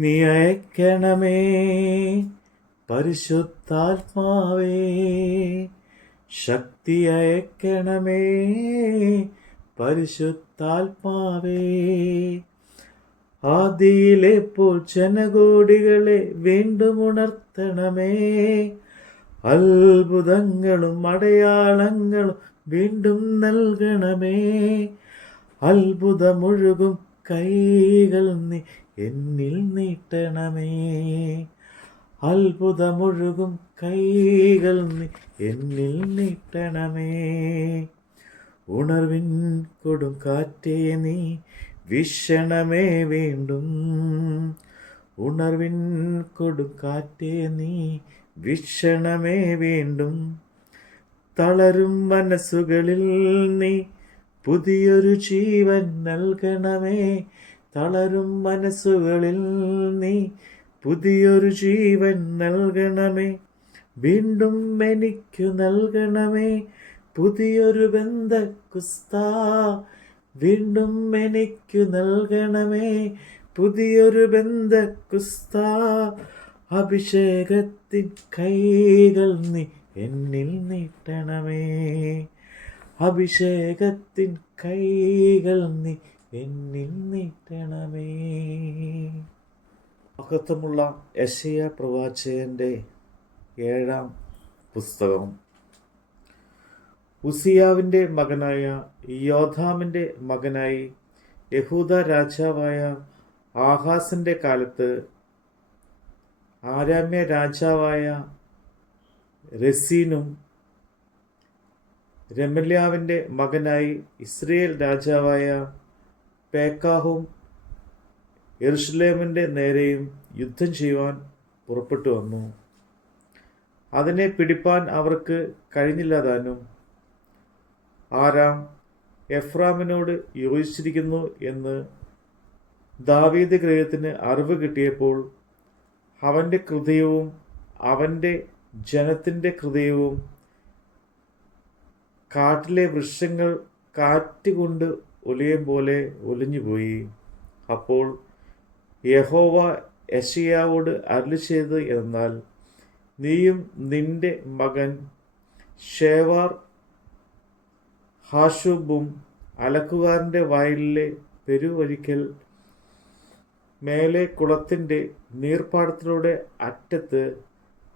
നീ അയക്കണമേ പരിശുദ്ധാത്മാവേ, ശക്തി അയക്കണമേ പരിശുദ്ധാത്മാവേ. ആദിയിലെ പോൽ ജനകോടികളെ വീണ്ടും ഉണർത്തണമേ. അത്ഭുതങ്ങളും അടയാളങ്ങളും വീണ്ടും നൽകണമേ. അത്ഭുതമൊഴുകും കൈകൾ നീ എന്നിൽ നീട്ടണമേ. അത്ഭുതമൊഴുകും കൈകൾ നീ എന്നിൽ നീട്ടണമേ. ഉണർവിൻ കൊടും കാറ്റേ നീ വീശണമേ വീണ്ടും. ഉണർവിൻ കൊടും കാറ്റേ നീ വീശണമേ വീണ്ടും. തളരും മനസ്സുകളിൽ നീ പുതിയൊരു ജീവൻ നൽകണമേ. തളരും മനസ്സുകളിൽ നീ പുതിയൊരു ജീവൻ നൽകണമേ. വീണ്ടും എനിക്കു നൽകണമേ പുതിയൊരു ബന്ധക്കുസ്താ. വീണ്ടും എനിക്കു നൽകണമേ പുതിയൊരു ബന്ധക്കുസ്താ. അഭിഷേകത്തിൻ കൈകൾ നീ എന്നിൽ നീട്ടണമേ. അഭിഷേകത്തിൻ കൈകൾ നീ എന്നിൽ നീട്ടണമേ. മഹത്വമുള്ള യെശയ്യാ പ്രവാചകന്റെ 7-ാം പുസ്തകം. ഉസിയാവിൻ്റെ മകനായ യോഥാമിൻ്റെ മകനായി യഹൂദ രാജാവായ ആഹാസിൻ്റെ കാലത്ത് ആരാമ്യ രാജാവായ രസീനും രമല്യാവിൻ്റെ മകനായി ഇസ്രയേൽ രാജാവായ പേക്കാഹും യെരുശലേമിൻ്റെ നേരെയും യുദ്ധം ചെയ്യുവാൻ പുറപ്പെട്ടു വന്നു. അതിനെ പിടിപ്പാൻ അവർക്ക് കഴിഞ്ഞില്ലതാനും. ആരാം എഫ്രാമിനോട് യോജിച്ചിരിക്കുന്നു എന്ന് ദാവീദ് ഗൃഹത്തിന് അറിവ് കിട്ടിയപ്പോൾ അവൻ്റെ ഹൃദയവും അവൻ്റെ ജനത്തിൻ്റെ ഹൃദയവും കാട്ടിലെ വൃക്ഷങ്ങൾ കാറ്റുകൊണ്ട് ഒലിയും പോലെ ഒലിഞ്ഞുപോയി. അപ്പോൾ യഹോവ യെശയ്യാവോട് അരുളിച്ചെയ്തത് എന്നാൽ, നീയും നിന്റെ മകൻ ഷേവാർ ഹാഷുബും അലക്കുകാരൻ്റെ വയലിലെ പെരുവഴിക്കൽ മേലെ കുളത്തിൻ്റെ നീർപ്പാടത്തിലൂടെ അറ്റത്ത്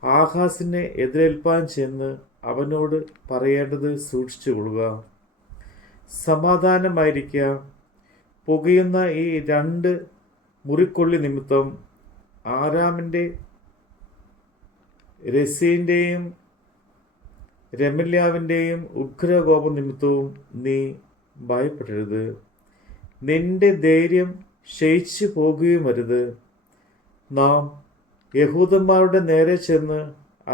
ആഹാസിനെ എതിരേൽപ്പാൻ ചെന്ന് അവനോട് പറയേണ്ടത് സൂക്ഷിച്ചു കൊള്ളുക. സമാധാനമായിരിക്കുക. പുകയുന്ന ഈ 2 മുറിക്കൊള്ളി നിമിത്തം ആരാമിൻ്റെ രസീൻ്റെയും രമല്യാവിൻ്റെയും ഉഗ്രകോപ നിമിത്തവും നീ ഭയപ്പെടരുത്. നിന്റെ ധൈര്യം ക്ഷയിച്ചു പോകുകയും അരുത്. നാം യഹൂദന്മാരുടെ നേരെ ചെന്ന്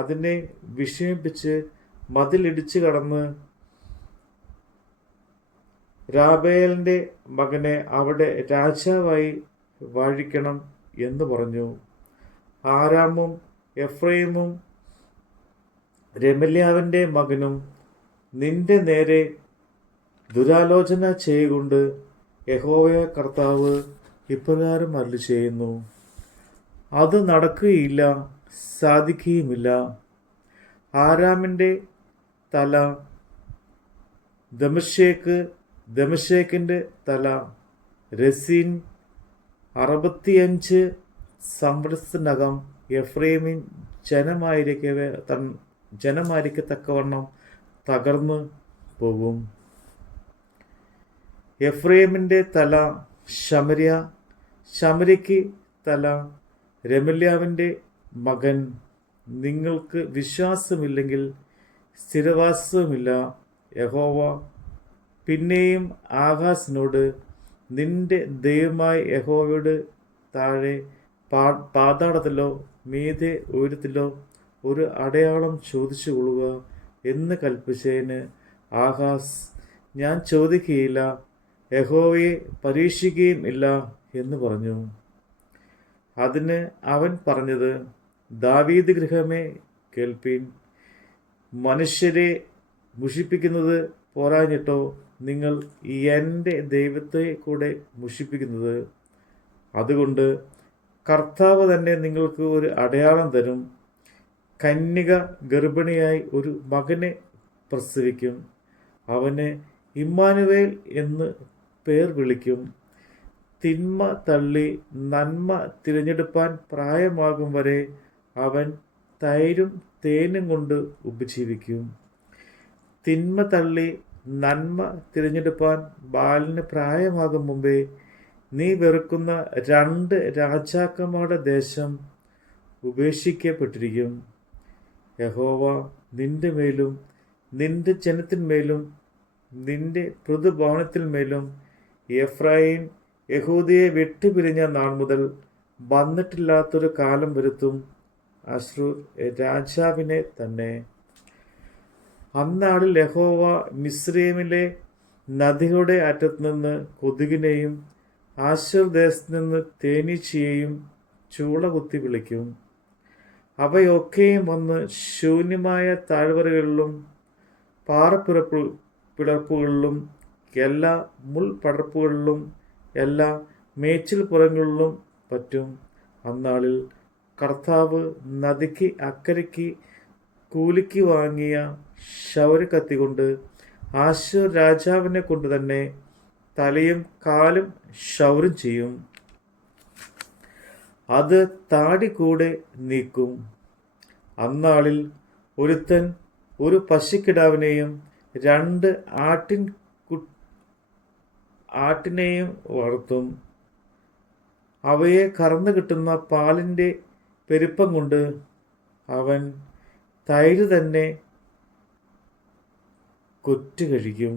അതിനെ വിഷമിപ്പിച്ച് മതിലിടിച്ചു കടന്ന് രാബേലിൻ്റെ മകനെ അവിടെ രാജാവായി വാഴിക്കണം എന്ന് പറഞ്ഞു. ആരാമും എഫ്രൈമും രമല്യാവിൻ്റെ മകനും നിന്റെ നേരെ ദുരാലോചന ചെയ്യുകൊണ്ട് യഹോവയായ കർത്താവ് ഇപ്രകാരം അരുളിച്ചെയ്യുന്നു, അത് നടക്കുകയില്ല, സാധിക്കുകയുമില്ല. ആരാമിൻ്റെ തല ദമശ്ശേക്ക്, ദമശ്ശേക്കിൻ്റെ തല രസീൻ. 65 സംവത്സരത്തിനകം എഫ്രൈമിൻ ജനമായിരിക്കത്തക്കവണ്ണം തകർന്നു പോകും. എഫ്രൈമിൻ്റെ തല ശമര്യ, ശമര്യയ്ക്ക് തല രമല്യാവിൻ്റെ മകൻ. നിങ്ങൾക്ക് വിശ്വാസമില്ലെങ്കിൽ സ്ഥിരവാസവുമില്ല. യഹോവ പിന്നെയും ആഹാസിനോട്, നിന്റെ ദൈവമായ യഹോവയോട് താഴെ പാതാളത്തിലോ മീതെ ഉയരത്തിലോ ഒരു അടയാളം ചോദിച്ചു കൊള്ളുക എന്ന് കൽപ്പിച്ചതിന് ആഹാസ്, ഞാൻ ചോദിക്കുകയില്ല, യഹോവയെ പരീക്ഷിക്കുകയും ഇല്ല എന്ന് പറഞ്ഞു. അതിന് അവൻ പറഞ്ഞത്, ദാവീദ് ഗൃഹമേ കേൾപ്പീൻ. മനുഷ്യരെ മുഷിപ്പിക്കുന്നത് പോരാഞ്ഞിട്ടോ നിങ്ങൾ എൻ്റെ ദൈവത്തെ കൂടെ മുഷിപ്പിക്കുന്നത്? അതുകൊണ്ട് കർത്താവ് തന്നെ നിങ്ങൾക്ക് ഒരു അടയാളം തരും. കന്യക ഗർഭിണിയായി ഒരു മകനെ പ്രസവിക്കും. അവന് ഇമ്മാനുവേൽ എന്ന് പേർ വിളിക്കും. തിന്മ തള്ളി നന്മ തിരഞ്ഞെടുപ്പാൻ പ്രായമാകും വരെ അവൻ തൈരും തേനും കൊണ്ട് ഉപജീവിക്കും. തിന്മ തള്ളി നന്മ തിരഞ്ഞെടുപ്പാൻ ബാലന് പ്രായമാകും മുമ്പേ നീ വെറുക്കുന്ന 2 രാജാക്കന്മാരുടെ ദേശം ഉപേക്ഷിക്കപ്പെട്ടിരിക്കും. യഹോവ നിന്റെ മേലും നിന്റെ ജനത്തിന്മേലും നിന്റെ പൃഥുഭവനത്തിന്മേലും എഫ്രായിം യഹൂദയെ വെട്ടിപ്പിരിഞ്ഞ നാൾ മുതൽ വന്നിട്ടില്ലാത്തൊരു കാലം വരുത്തും, അശ്ശൂർ രാജാവിനെ തന്നെ. അന്നാളിൽ യഹോവ മിസ്രയീമിലെ നദികളുടെ അറ്റത്ത് നിന്ന് കൊതുകിനെയും ആശ്ശൂർ ദേശത്ത് നിന്ന് തേനീച്ചയെയും ചൂളകുത്തി വിളിക്കും. അവയൊക്കെയും വന്ന് ശൂന്യമായ താഴ്വരകളിലും പാറപ്പിളർപ്പുകളിലും എല്ലാ മുൾപടർപ്പുകളിലും എല്ലാ മേച്ചിൽപ്പുറങ്ങളിലും പറ്റും. അന്നാളിൽ കർത്താവ് നദിക്ക് അക്കരയ്ക്ക് കൂലിക്ക് വാങ്ങിയ ക്ഷൗരക്കത്തി കൊണ്ട് ആശ്ശൂർ രാജാവിനെ കൊണ്ട് തന്നെ തലയും കാലും ക്ഷൗരം ചെയ്യും. അത് താടി കൂടെ നീക്കും. അന്നാളിൽ ഒരുത്തൻ ഒരു പശുക്കിടാവിനെയും 2 ആട്ടിനെയും വളർത്തും. അവയെ കറന്നു കിട്ടുന്ന പാലിൻ്റെ പെരുപ്പം കൊണ്ട് അവൻ തൈര് തന്നെ കൊറ്റു കഴിക്കും.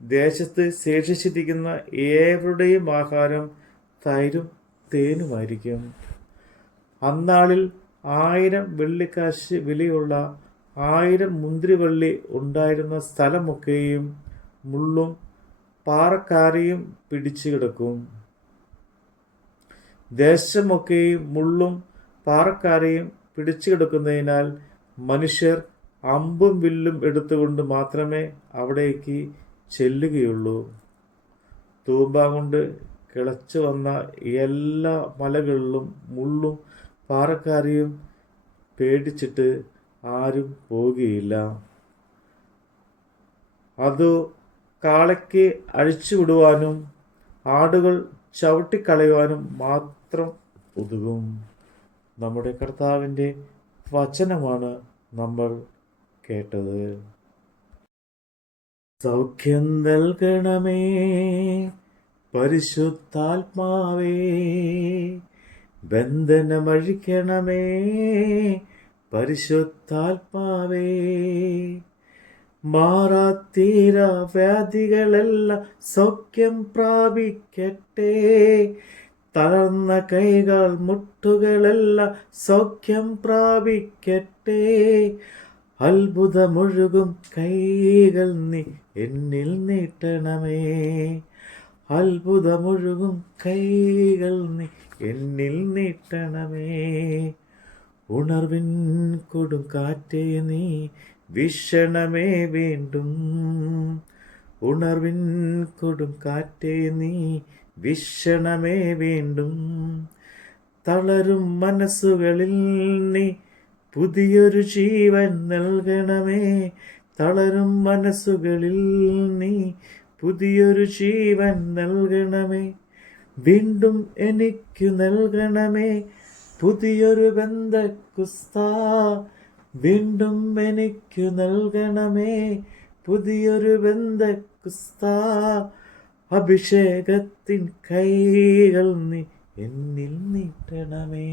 ദേശത്ത് ശേഷിച്ചിരിക്കുന്ന ഏവരുടെയും ആഹാരം തൈരും തേനുമായിരിക്കും. അന്നാളിൽ 1000 വെള്ളിക്കാശ് വിലയുള്ള 1000 മുന്തിരിവള്ളി ഉണ്ടായിരുന്ന സ്ഥലമൊക്കെയും മുള്ളും പാറക്കാരയും പിടിച്ചു കിടക്കും. ദേശമൊക്കെയും മുള്ളും പാറക്കാരയും പിടിച്ചു കിടക്കുന്നതിനാൽ മനുഷ്യർ അമ്പും വില്ലും എടുത്തുകൊണ്ട് മാത്രമേ അവിടേക്ക് ചെല്ലുകയുള്ളൂ. തൂമ്പ കൊണ്ട് കിളച്ചു വന്ന എല്ലാ മലകളിലും മുള്ളും പാറക്കാരയും പേടിച്ചിട്ട് ആരും പോകുകയില്ല. അതോ കാളയ്ക്ക് അഴിച്ചുവിടുവാനും ആടുകൾ ചവിട്ടിക്കളയുവാനും മാത്രം ഒതുങ്ങും. നമ്മുടെ കർത്താവിൻ്റെ വചനമാണ് നമ്മൾ കേട്ടത്. സൗഖ്യം നൽകണമേ പരിശുദ്ധാത്മാവേ, ബന്ധനമഴിക്കണമേ പരിശുദ്ധാത്മാവേ. മാറാത്തീര വ്യാധികളെല്ലാം സൗഖ്യം പ്രാപിക്കട്ടെ. തളർന്ന കൈകൾ മുട്ടുകളെല്ലാം സൗഖ്യം പ്രാപിക്കട്ടെ. അത്ഭുതമൊഴുകും കൈകൾ നീ എന്നിൽ നീട്ടണമേ. അത്ഭുതമൊഴുകും കൈകൾ നീ എന്നിൽ നീട്ടണമേ. ഉണർവിൻ കൊടും കാറ്റേ നീ വീശണമേ വീണ്ടും. ഉണർവിൻ കൊടും കാറ്റേ നീ വീശണമേ വീണ്ടും. തളരും മനസ്സുകളിൽ നീ പുതിയൊരു ജീവൻ നൽകണമേ. തളരും മനസ്സുകളിൽ നീ പുതിയൊരു ജീവൻ നൽകണമേ. വീണ്ടും എനിക്കു നൽകണമേ പുതിയൊരു ബന്ധക്കുസ്താ. വീണ്ടും എനിക്കു നൽകണമേ പുതിയൊരു ബന്ധക്കുസ്താ. അഭിഷേകത്തിൻ കൈകൾ നീ എന്നിൽ നീട്ടണമേ.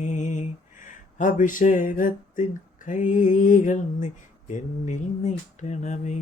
അഭിഷേകത്തിൻ കൈകൾ നീ എന്നിൽ നീട്ടണമേ.